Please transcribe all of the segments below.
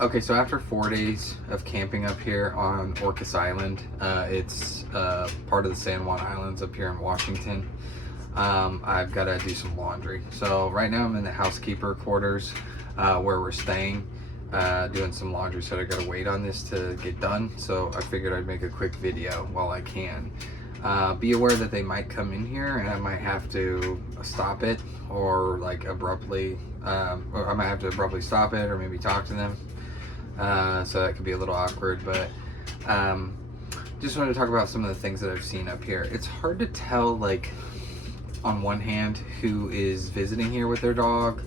Okay, so after 4 days of camping up here on Orcas Island, it's part of the San Juan Islands up here in Washington. I've got to do some laundry. So right now I'm in the housekeeper quarters where we're staying, doing some laundry. So I got to wait on this to get done. So I figured I'd make a quick video while I can. Be aware that they might come in here and I might have to stop it or like abruptly, or I might have to abruptly stop it or maybe talk to them. So that could be a little awkward, but just wanted to talk about some of the things that I've seen up here. It's hard to tell, like, on one hand, who is visiting here with their dog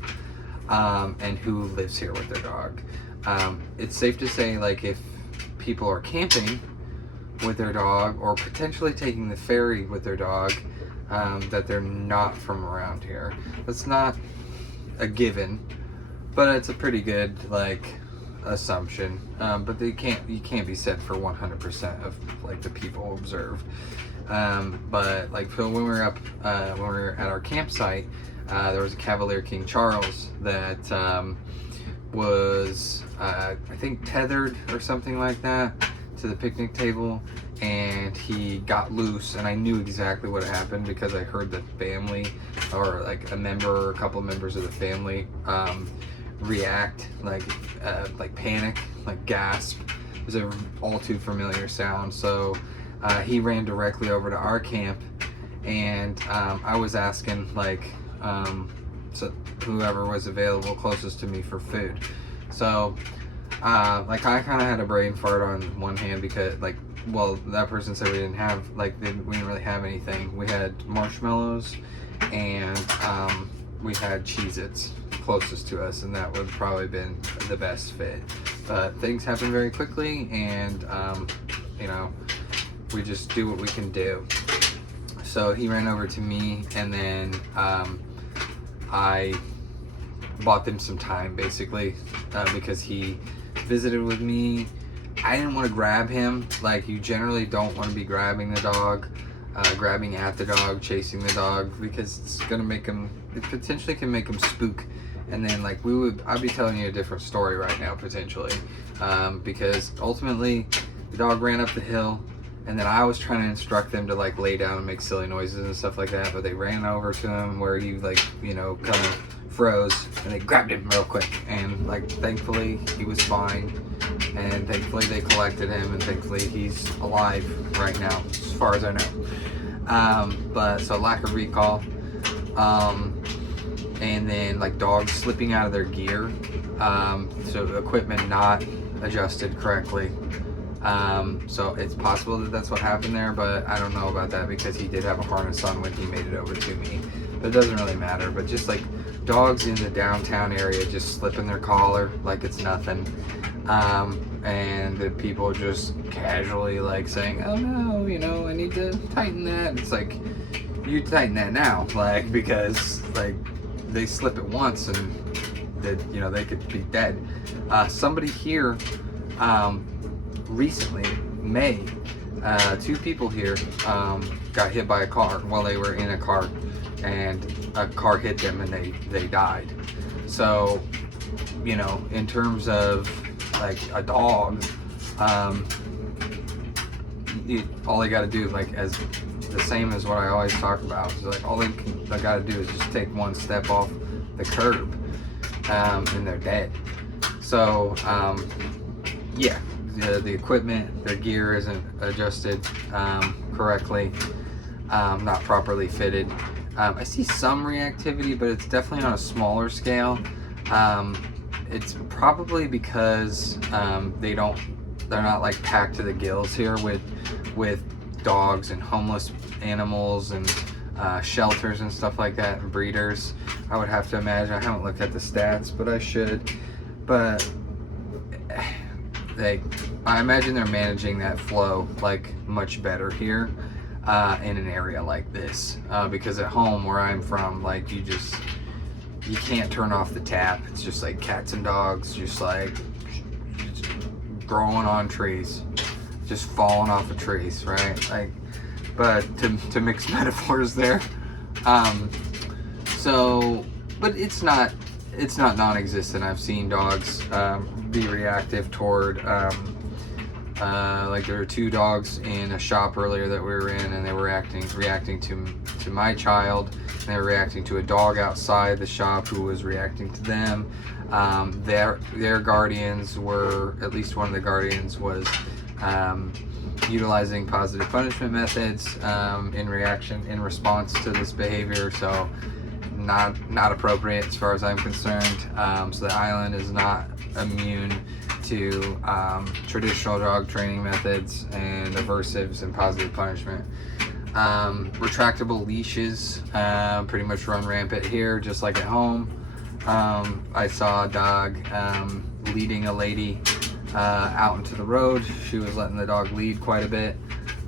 and who lives here with their dog. It's safe to say, like, if people are camping with their dog or potentially taking the ferry with their dog, that they're not from around here. That's not a given, but it's a pretty good, like, assumption, but you can't be said for 100% of like the people observed. But like when we were up, when we were at our campsite, there was a Cavalier King Charles that was I think tethered or something like that to the picnic table, and he got loose, and I knew exactly what happened because I heard the family or like a member or a couple of members of the family react, like panic, like gasp. It was an all too familiar sound. So he ran directly over to our camp, and I was asking like so whoever was available closest to me for food. So like I kind of had a brain fart on one hand because like, well, that person said we didn't have like we didn't really have anything. We had marshmallows and we had Cheez-Its closest to us, and that would probably been the best fit. But things happen very quickly, and you know, we just do what we can do. So he ran over to me, and then I bought them some time basically because he visited with me. I didn't want to grab him. Like, you generally don't want to be grabbing the dog, grabbing at the dog, chasing the dog, because it's gonna make him, it potentially can make him spook. And then like I'd be telling you a different story right now potentially, because ultimately the dog ran up the hill, and then I was trying to instruct them to like lay down and make silly noises and stuff like that, but they ran over to him where he like, you know, kind of froze, and they grabbed him real quick, and like thankfully he was fine, and thankfully they collected him, and thankfully he's alive right now as far as I know. But so lack of recall, and then like dogs slipping out of their gear, so equipment not adjusted correctly. So it's possible that that's what happened there, but I don't know about that because he did have a harness on when he made it over to me. But it doesn't really matter. But just like dogs in the downtown area just slipping their collar like it's nothing, and the people just casually like saying, "Oh no, you know, I need to tighten that." It's like, you tighten that now, like, because like they slip it once and that, you know, they could be dead. Somebody here recently, May, two people here got hit by a car while they were in a car, and a car hit them and they died. So, you know, in terms of like a dog, all they got to do, like, as the same as what I always talk about, is like all they got to do is just take one step off the curb, and they're dead. So yeah, the equipment, their gear isn't adjusted correctly, not properly fitted. I see some reactivity, but it's definitely on a smaller scale. It's probably because they're not like packed to the gills here with dogs and homeless animals and shelters and stuff like that, and breeders. I would have to imagine. I haven't looked at the stats, but I should. But I imagine they're managing that flow like much better here in an area like this, because at home where I'm from, like, you can't turn off the tap. It's just like cats and dogs just like growing on trees, just falling off of trees, right? Like, but to mix metaphors there. So, but it's not non-existent. I've seen dogs be reactive toward like there were 2 dogs in a shop earlier that we were in, and they were reacting to my child, and they were reacting to a dog outside the shop who was reacting to them. Their guardians were, at least one of the guardians was utilizing positive punishment methods in response to this behavior, so not appropriate as far as I'm concerned. So the island is not immune to traditional dog training methods and aversives and positive punishment. Retractable leashes pretty much run rampant here, just like at home. I saw a dog leading a lady out into the road. She was letting the dog lead quite a bit,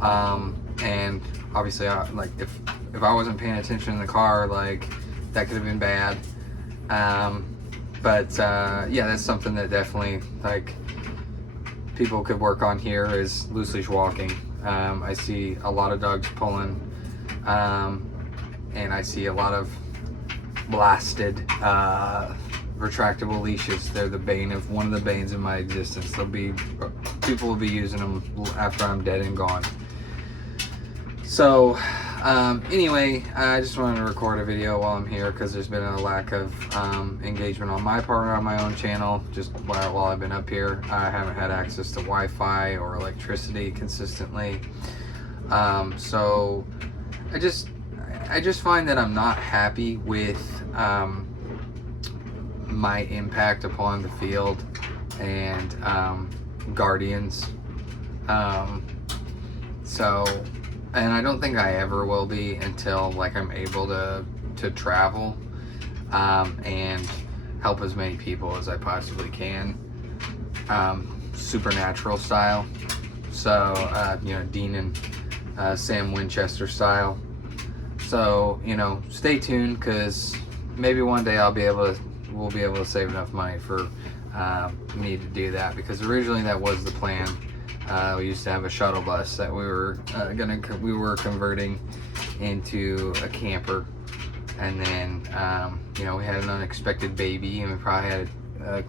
and obviously like if I wasn't paying attention in the car, like that could have been bad. But yeah, that's something that definitely like people could work on here, is loose leash walking. I see a lot of dogs pulling, and I see a lot of blasted retractable leashes. They're one of the banes of my existence. People will be using them after I'm dead and gone. So anyway, I just wanted to record a video while I'm here, because there's been a lack of engagement on my part on my own channel. Just while I've been up here, I haven't had access to Wi-Fi or electricity consistently. So I just find that I'm not happy with my impact upon the field and guardians. And I don't think I ever will be until like I'm able to travel and help as many people as I possibly can, supernatural style. So you know, Dean and Sam Winchester style. So, you know, stay tuned, because maybe one day we'll be able to save enough money for me to do that, because originally that was the plan. We used to have a shuttle bus that we were converting into a camper, and then you know, we had an unexpected baby, and we probably had a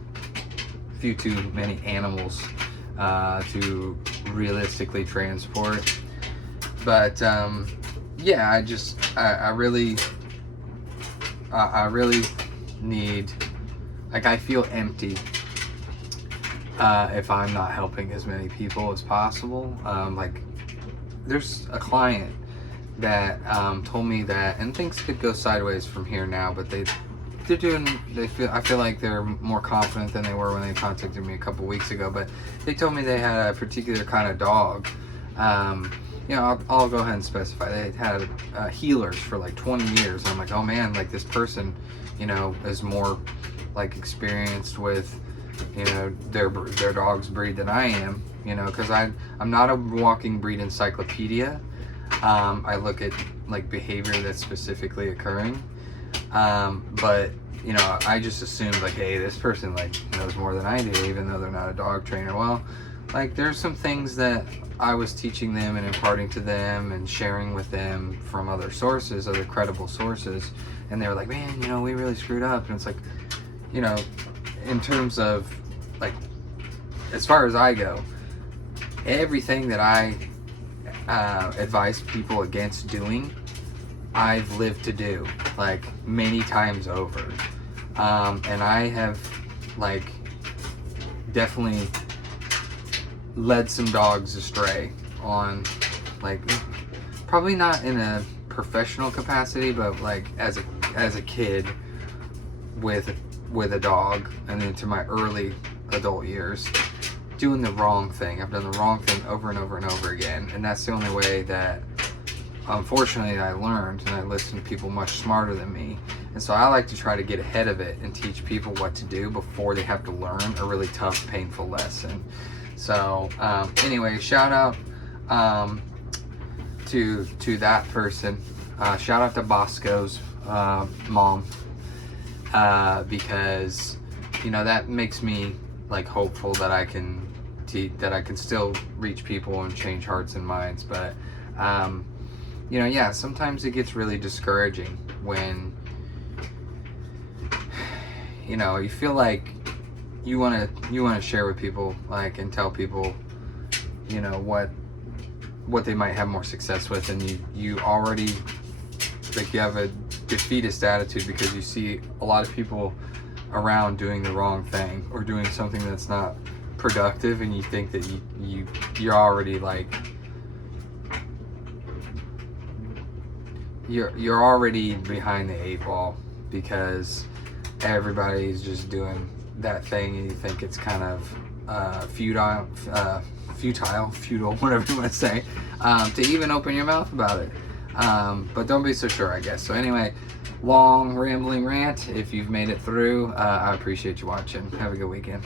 few too many animals to realistically transport. But yeah, I really need, like, I feel empty if I'm not helping as many people as possible. Like, there's a client that told me that, and things could go sideways from here now, but I feel like they're more confident than they were when they contacted me a couple weeks ago. But they told me they had a particular kind of dog. You know, I'll go ahead and specify. They had healers for like 20 years. And I'm like, oh man, like this person, you know, is more like experienced with, you know, their dog's breed than I am. You know, because I'm not a walking breed encyclopedia. I look at like behavior that's specifically occurring. But you know, I just assumed like, hey, this person like knows more than I do, even though they're not a dog trainer. Well, like there's some things that I was teaching them and imparting to them and sharing with them from other sources, other credible sources, and they were like, man, you know, we really screwed up. And it's like, you know, in terms of like, as far as I go, everything that I advise people against doing, I've lived to do like many times over. And I have like definitely led some dogs astray on, like, probably not in a professional capacity, but like as a kid with a dog, and into my early adult years, doing the wrong thing. I've done the wrong thing over and over and over again, and that's the only way that, unfortunately, I learned, and I listened to people much smarter than me. And so I like to try to get ahead of it and teach people what to do before they have to learn a really tough, painful lesson. So anyway, shout out to that person. Shout out to Bosco's mom, because you know, that makes me like hopeful that I can still reach people and change hearts and minds. But you know, yeah, sometimes it gets really discouraging when, you know, you feel like you want to share with people, like, and tell people, you know, what they might have more success with, and you already, like, you have a defeatist attitude because you see a lot of people around doing the wrong thing or doing something that's not productive, and you think that you're already like you're already behind the 8 ball because everybody's just doing that thing, and you think it's kind of futile, whatever you want to say, to even open your mouth about it. But don't be so sure, I guess. So anyway, long rambling rant. If you've made it through, I appreciate you watching. Have a good weekend.